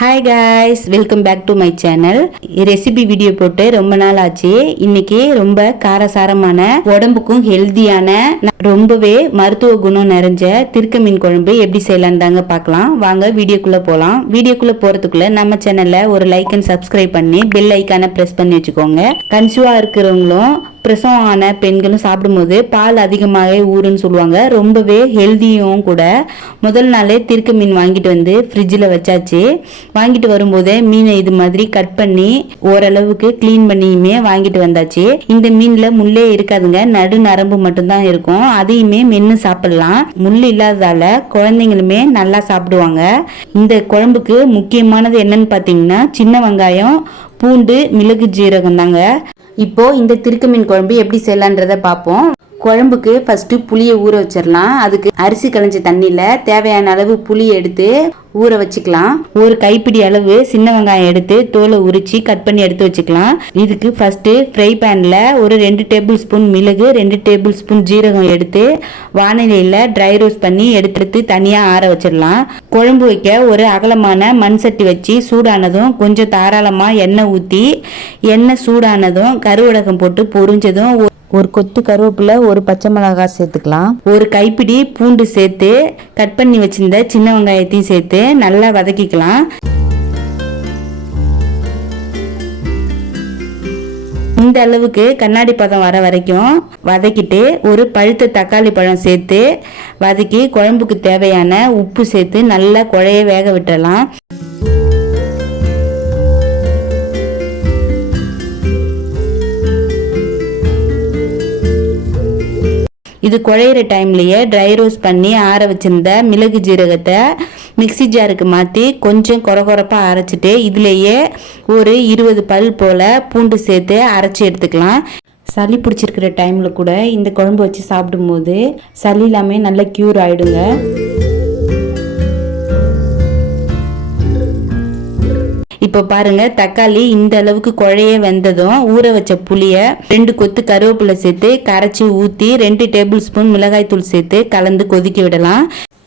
Hi guys, welcome back to my channel. Recipe video போட்டு ரொம்ப நாள் ஆச்சு. இன்னைக்கு ரொம்ப காரசாரமான, உடம்புக்கும் ஹெல்தியான, ரொம்பவே மருத்துவ குணம் நிறைஞ்ச திருக்க மீன் குழம்பு எப்படி செய்யலான்னு தாங்க பார்க்கலாம். வாங்க வீடியோக்குள்ள போகலாம். வீடியோக்குள்ள போறதுக்குள்ள நம்ம சேனல்ல ஒரு லைக் அண்ட் சப்ஸ்கிரைப் பண்ணி பெல் ஐக்கானை பிரஸ் பண்ணி வச்சுக்கோங்க. கன்சியூவா இருக்கிறவங்களும் பிரசவம் ஆன பெண்களும் சாப்பிடும்போது பால் அதிகமாக ஊறுன்னு சொல்லுவாங்க. ரொம்பவே ஹெல்தியும் கூட. முதல் நாளே திருக்க மீன் வாங்கிட்டு வந்து ஃப்ரிட்ஜில் வச்சாச்சு. வாங்கிட்டு வரும்போதே மீனை இது மாதிரி கட் பண்ணி ஓரளவுக்கு கிளீன் பண்ணியுமே வாங்கிட்டு வந்தாச்சு. இந்த மீன்ல முள்ளே இருக்காதுங்க, நடு நரம்பு மட்டும்தான் இருக்கும். அதையுமே மென்று சாப்பிடலாம். முள் இல்லாததால குழந்தைங்களுமே நல்லா சாப்பிடுவாங்க. இந்த குழம்புக்கு முக்கியமானது என்னன்னு பார்த்தீங்கன்னா சின்ன வெங்காயம், பூண்டு, மிளகு, ஜீரகம் தாங்க. இப்போ இந்த திருக்க மீன் குழம்பு எப்படி செய்யலான்றத பார்ப்போம். குழம்புக்கு ஃபர்ஸ்ட் புளியை ஊற வச்சிடலாம். அதுக்கு அரிசி களைஞ்ச தண்ணியில தேவையான அளவு புளி எடுத்து ஊற வச்சுக்கலாம். ஒரு கைப்பிடி அளவு சின்ன வெங்காயம் எடுத்து தோலை உரிச்சு கட் பண்ணி எடுத்து வச்சுக்கலாம். இதுக்கு ஃபர்ஸ்ட் ஃப்ரை பேன்ல ஒரு 2 டேபிள் ஸ்பூன் மிளகு, 2 டேபிள் ஸ்பூன் ஜீரகம் எடுத்து வானிலையில ட்ரை ரோஸ்ட் பண்ணி எடுத்து தனியா ஆற வச்சிடலாம். குழம்பு வைக்க ஒரு அகலமான மண் சட்டி வச்சு சூடானதும் கொஞ்சம் தாராளமா எண்ணெய் ஊற்றி எண்ணெய் சூடானதும் கருவடகம் போட்டு பொரிஞ்சதும் ஒரு கொத்து கருவேப்பிலை, ஒரு பச்சை மிளகாய் சேர்த்துக்கலாம். ஒரு கைப்பிடி பூண்டு சேர்த்து கட் பண்ணி வச்சிருந்த சின்ன வெங்காயத்தையும் சேர்த்து நல்லா வதக்கிக்கலாம். இந்த அளவுக்கு கண்ணாடி பதம் வர வரைக்கும் வதக்கிட்டு ஒரு பழுத்த தக்காளி பழம் சேர்த்து வதக்கி குழம்புக்கு தேவையான உப்பு சேர்த்து நல்லா குழைய வேக விட்டுறலாம். இது குழையிற டைம்லயே ட்ரை ரோஸ்ட் பண்ணி ஆற வச்சிருந்த மிளகு ஜீரகத்தை மிக்சி ஜாருக்கு மாற்றி கொஞ்சம் கொரகொரப்பா அரைச்சிட்டு இதுலேயே ஒரு 20 பல் போல் பூண்டு சேர்த்து அரைச்சி எடுத்துக்கலாம். சளி பிடிச்சிருக்கிற டைமில் கூட இந்த குழம்பு வச்சு சாப்பிடும்போது சளி எல்லாமே நல்லா க்யூர் ஆகிடுங்க. இப்போ பாருங்க, தக்காளி இந்த அளவுக்கு குழைய வெந்ததும் ஊற வச்ச புளிய 2 கொத்து கருவேப்பிலை சேர்த்து கரைச்சி ஊற்றி 2 டேபிள் ஸ்பூன் மிளகாய் தூள் சேர்த்து கலந்து கொதிக்க விடலாம்.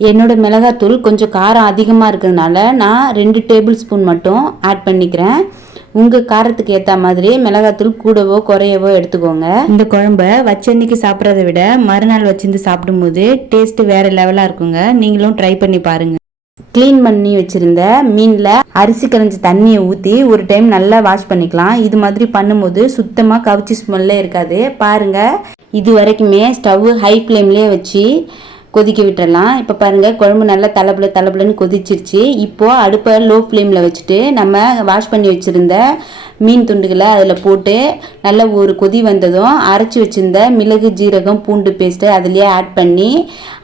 என்னோட மிளகாய் தூள் கொஞ்சம் காரம் அதிகமாக இருக்கிறதுனால நான் 2 டேபிள் ஸ்பூன் மட்டும் ஆட் பண்ணிக்கிறேன். உங்கள் காரத்துக்கு ஏற்ற மாதிரி மிளகாத்தூள் கூடவோ குறையவோ எடுத்துக்கோங்க. இந்த குழம்ப வச்சன்னைக்கு சாப்பிட்றத விட மறுநாள் வச்சிருந்து சாப்பிடும்போது டேஸ்ட் வேற லெவலாக இருக்குங்க. நீங்களும் ட்ரை பண்ணி பாருங்க. கிளீன் பண்ணி வச்சிருந்த மீன்ல அரிசி களைஞ்ச தண்ணியை ஊற்றி ஒரு டைம் நல்லா வாஷ் பண்ணிக்கலாம். இது மாதிரி பண்ணும்போது சுத்தமாக கவுச்சி ஸ்மெல்லே இருக்காது. பாருங்க, இது வரைக்குமே ஸ்டவ் ஹை ஃப்ளேம்லேயே வச்சு கொதிக்க விட்டுறலாம். இப்போ பாருங்கள், குழம்பு நல்லா தலபுலன்னு கொதிச்சிருச்சு. இப்போது அடுப்பை லோ ஃப்ளேமில் வச்சுட்டு நம்ம வாஷ் பண்ணி வச்சுருந்த மீன் துண்டுகளை அதில் போட்டு நல்லா ஒரு கொதி வந்ததும் அரைச்சி வச்சுருந்த மிளகு, ஜீரகம், பூண்டு பேஸ்ட்டு அதுலேயே ஆட் பண்ணி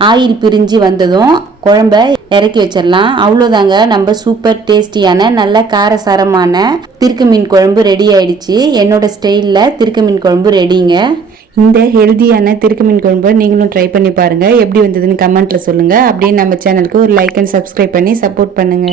ஆயில் பிரிஞ்சு வந்ததும் குழம்ப இறக்கி வச்சிடலாம். அவ்வளோதாங்க, நம்ம சூப்பர் டேஸ்டியான நல்ல காரசாரமான திருக்க மீன் குழம்பு ரெடி ஆயிடுச்சு. என்னோட ஸ்டைலில் திருக்க மீன் குழம்பு ரெடிங்க. இந்த ஹெல்தியான திருக்க மீன் குழம்பு நீங்களும் ட்ரை பண்ணி பாருங்க. எப்படி வந்ததுன்னு கமெண்ட்ல சொல்லுங்க. அப்படியே நம்ம சேனலுக்கு ஒரு லைக் அண்ட் சப்ஸ்கிரைப் பண்ணி சப்போர்ட் பண்ணுங்க.